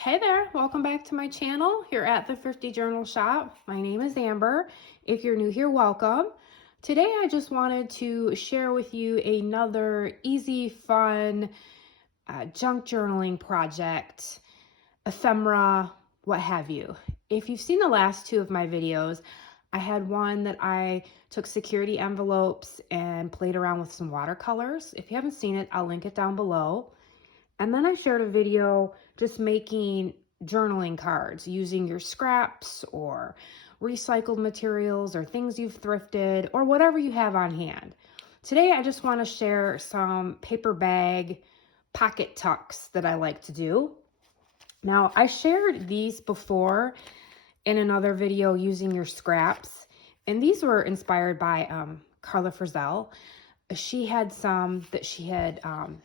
Hey there, welcome back to my channel here at the Thrifty Journal Shop. My name is Amber. If you're new here, welcome. Today I just wanted to share with you another easy, fun junk journaling project, ephemera, what have you. If you've seen the last two of my videos, I had one that I took security envelopes and played around with some watercolors. If you haven't seen it, I'll link it down below. And then I shared a video just making journaling cards using your scraps or recycled materials or things you've thrifted or whatever you have on hand. Today I just want to share some paper bag pocket tucks that I like to do. Now I shared these before in another video using your scraps, and these were inspired by Carla Frisell. She had some that she had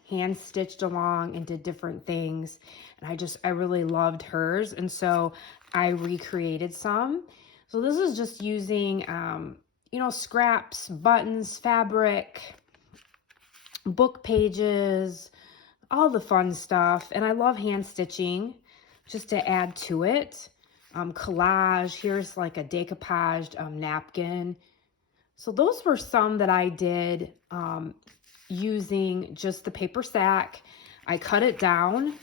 hand stitched along and did different things. And I really loved hers. And so I recreated some. So this is just using, scraps, buttons, fabric, book pages, all the fun stuff. And I love hand stitching just to add to it. Collage, here's like a decoupaged napkin. So those were some that I did using just the paper sack. I cut it down,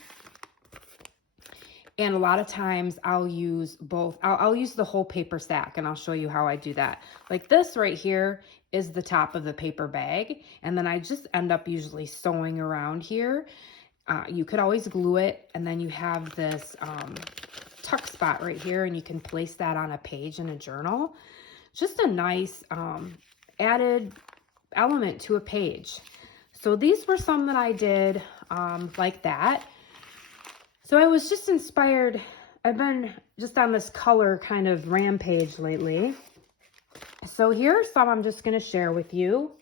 and a lot of times I'll use both. I'll use the whole paper sack, and I'll show you how I do that. Like this right here is the top of the paper bag, and then I just end up usually sewing around here. You could always glue it, and then you have this tuck spot right here, and you can place that on a page in a journal. Just a nice added element to a page. So these were some that I did like that. So I was just inspired. I've been just on this color kind of rampage lately. So here are some I'm just going to share with you.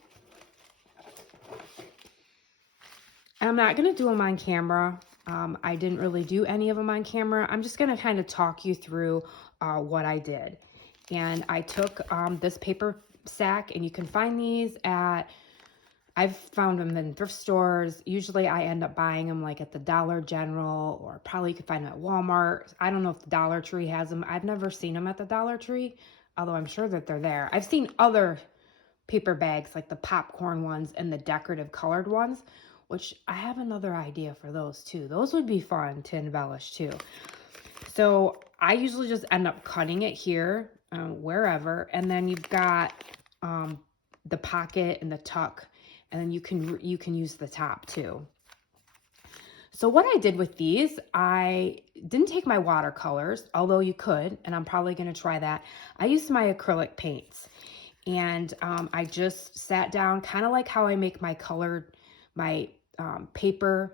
I'm not going to do them on camera. I didn't really do any of them on camera. I'm just going to kind of talk you through what I did. And I took this paper sack, and you can find these I've found them in thrift stores. Usually I end up buying them like at the Dollar General, or probably you could find them at Walmart. I don't know if the Dollar Tree has them. I've never seen them at the Dollar Tree, although I'm sure that they're there. I've seen other paper bags like the popcorn ones and the decorative colored ones, which I have another idea for those too. Those would be fun to embellish too. So I usually just end up cutting it here, wherever, and then you've got the pocket and the tuck, and then you can use the top too. So what I did with these, I didn't take my watercolors, although you could, and I'm probably going to try that. I used my acrylic paints, and I just sat down, kind of like how I make my paper,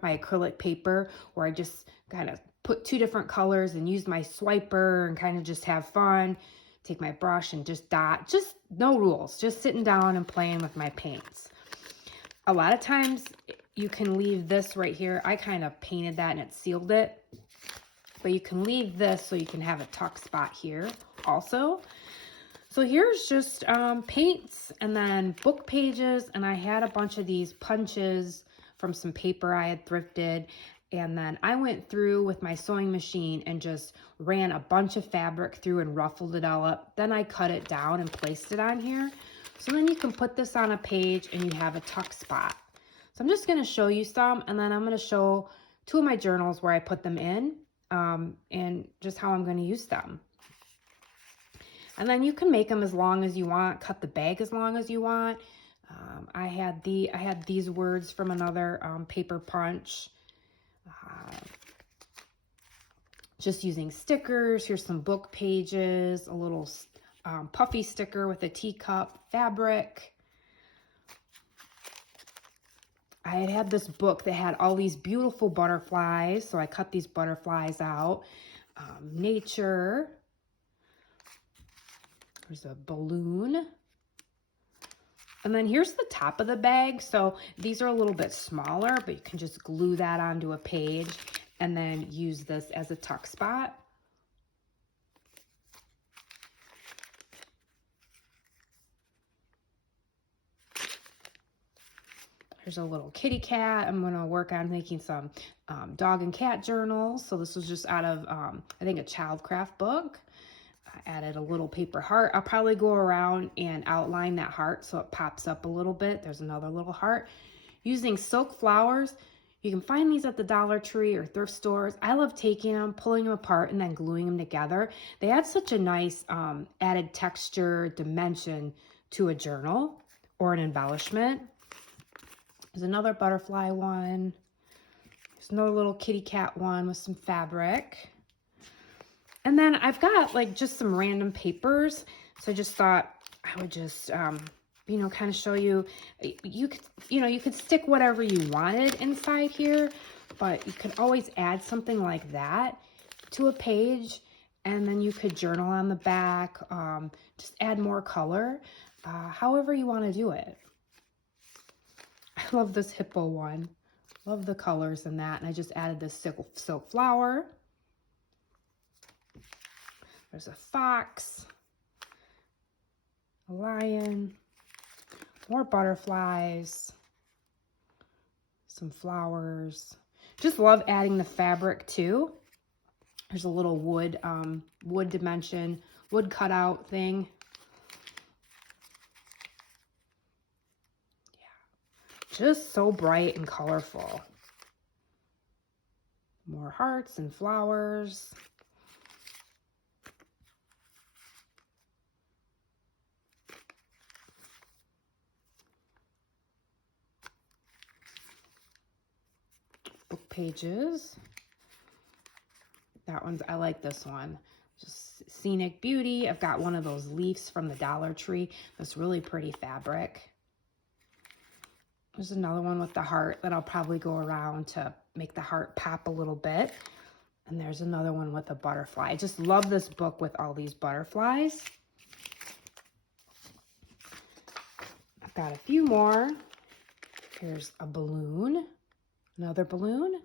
my acrylic paper, where I just kind of put two different colors and use my swiper and kind of just have fun. Take my brush and just dot, just no rules, just sitting down and playing with my paints. A lot of times you can leave this right here. I kind of painted that and it sealed it, but you can leave this so you can have a tuck spot here also. So here's just paints and then book pages, and I had a bunch of these punches from some paper I had thrifted, and then I went through with my sewing machine and just ran a bunch of fabric through and ruffled it all up. Then I cut it down and placed it on here. So then you can put this on a page and you have a tuck spot. So I'm just going to show you some, and then I'm going to show two of my journals where I put them in and just how I'm going to use them. And then you can make them as long as you want, cut the bag as long as you want. I had these words from another paper punch. Just using stickers. Here's some book pages, a little puffy sticker with a teacup fabric. I had this book that had all these beautiful butterflies, so I cut these butterflies out. Nature. There's a balloon. And then here's the top of the bag. So these are a little bit smaller, but you can just glue that onto a page and then use this as a tuck spot. There's a little kitty cat. I'm going to work on making some dog and cat journals. So this was just out of, I think, a Childcraft book. I added a little paper heart. I'll probably go around and outline that heart so it pops up a little bit. There's another little heart. Using silk flowers. You can find these at the Dollar Tree or thrift stores. I love taking them, pulling them apart, and then gluing them together. They add such a nice added texture, dimension to a journal or an embellishment. There's another butterfly one. There's another little kitty cat one with some fabric. And then I've got like just some random papers. So I just thought I would just, you know, kind of show you, you could stick whatever you wanted inside here, but you could always add something like that to a page. And then you could journal on the back, just add more color, however you want to do it. I love this hippo one. Love the colors in that. And I just added this silk flower. There's a fox, a lion, more butterflies, some flowers. Just love adding the fabric too. There's a little wood dimension, wood cutout thing. Just so bright and colorful. More hearts and flowers. Book pages. That one's, I like this one. Just scenic beauty. I've got one of those leaves from the Dollar Tree. This really pretty fabric. There's another one with the heart that I'll probably go around to make the heart pop a little bit. And there's another one with a butterfly. I just love this book with all these butterflies. I've got a few more. Here's a balloon, another balloon,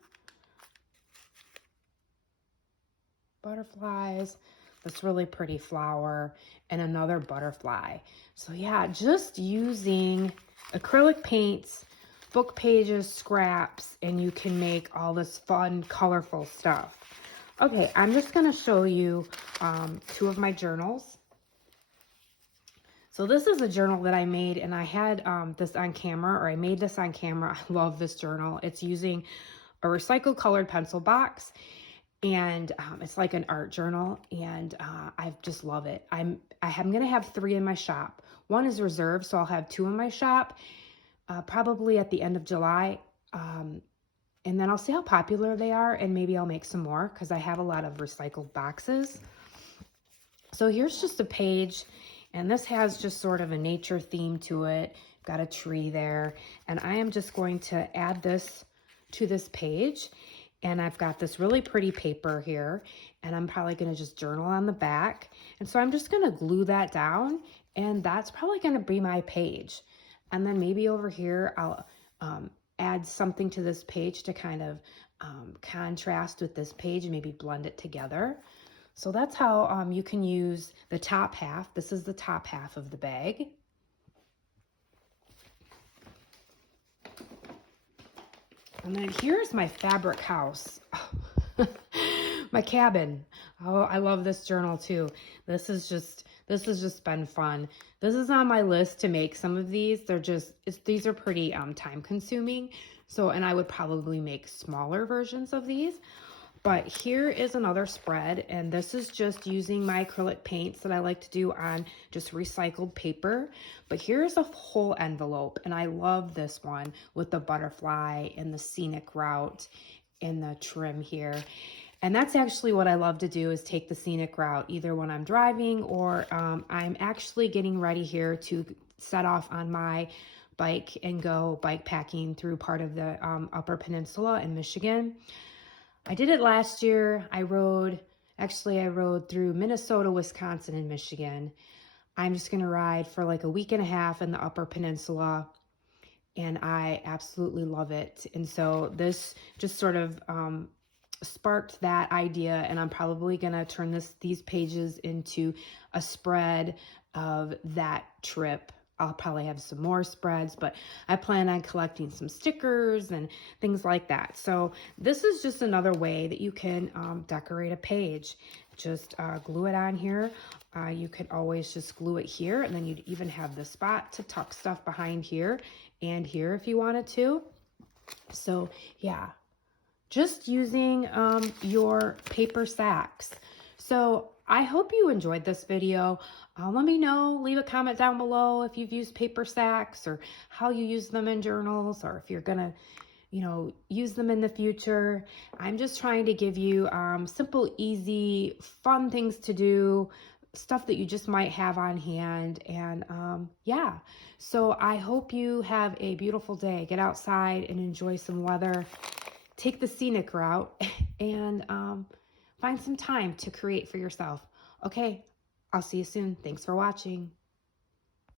butterflies, this really pretty flower, and another butterfly. So yeah, just using acrylic paints, book pages, scraps, and you can make all this fun, colorful stuff. Okay, I'm just going to show you two of my journals. So this is a journal that I made, and I had this on camera, or I made this on camera. I love this journal. It's using a recycled colored pencil box, and it's like an art journal, and I just love it. I'm going to have 3 in my shop. One is reserved, so I'll have 2 in my shop, probably at the end of July. And then I'll see how popular they are, and maybe I'll make some more because I have a lot of recycled boxes. So here's just a page, and this has just sort of a nature theme to it. Got a tree there, and I am just going to add this to this page. And I've got this really pretty paper here, and I'm probably going to just journal on the back. And so I'm just going to glue that down, and that's probably going to be my page. And then maybe over here, I'll add something to this page to kind of contrast with this page and maybe blend it together. So that's how you can use the top half. This is the top half of the bag. And then here's my fabric house. My cabin. Oh, I love this journal too. This has just been fun. This is on my list to make some of these. These are pretty time consuming. So, and I would probably make smaller versions of these. But here is another spread, and this is just using my acrylic paints that I like to do on just recycled paper. But here's a whole envelope, and I love this one with the butterfly and the scenic route and the trim here. And that's actually what I love to do, is take the scenic route either when I'm driving or I'm actually getting ready here to set off on my bike and go bike packing through part of the Upper Peninsula in Michigan. I did it last year. I rode through Minnesota, Wisconsin, and Michigan. I'm just going to ride for like a week and a half in the Upper Peninsula, and I absolutely love it. And so this just sort of sparked that idea, and I'm probably going to turn these pages into a spread of that trip I'll probably have some more spreads, but I plan on collecting some stickers and things like that. So this is just another way that you can decorate a page. Just glue it on here. You could always just glue it here, and then you'd even have the spot to tuck stuff behind here and here if you wanted to. So yeah, just using your paper sacks. So I hope you enjoyed this video. Let me know, leave a comment down below if you've used paper sacks or how you use them in journals, or if you're gonna, use them in the future. I'm just trying to give you simple, easy, fun things to do, stuff that you just might have on hand. And yeah, so I hope you have a beautiful day. Get outside and enjoy some weather. Take the scenic route and find some time to create for yourself. Okay, I'll see you soon. Thanks for watching.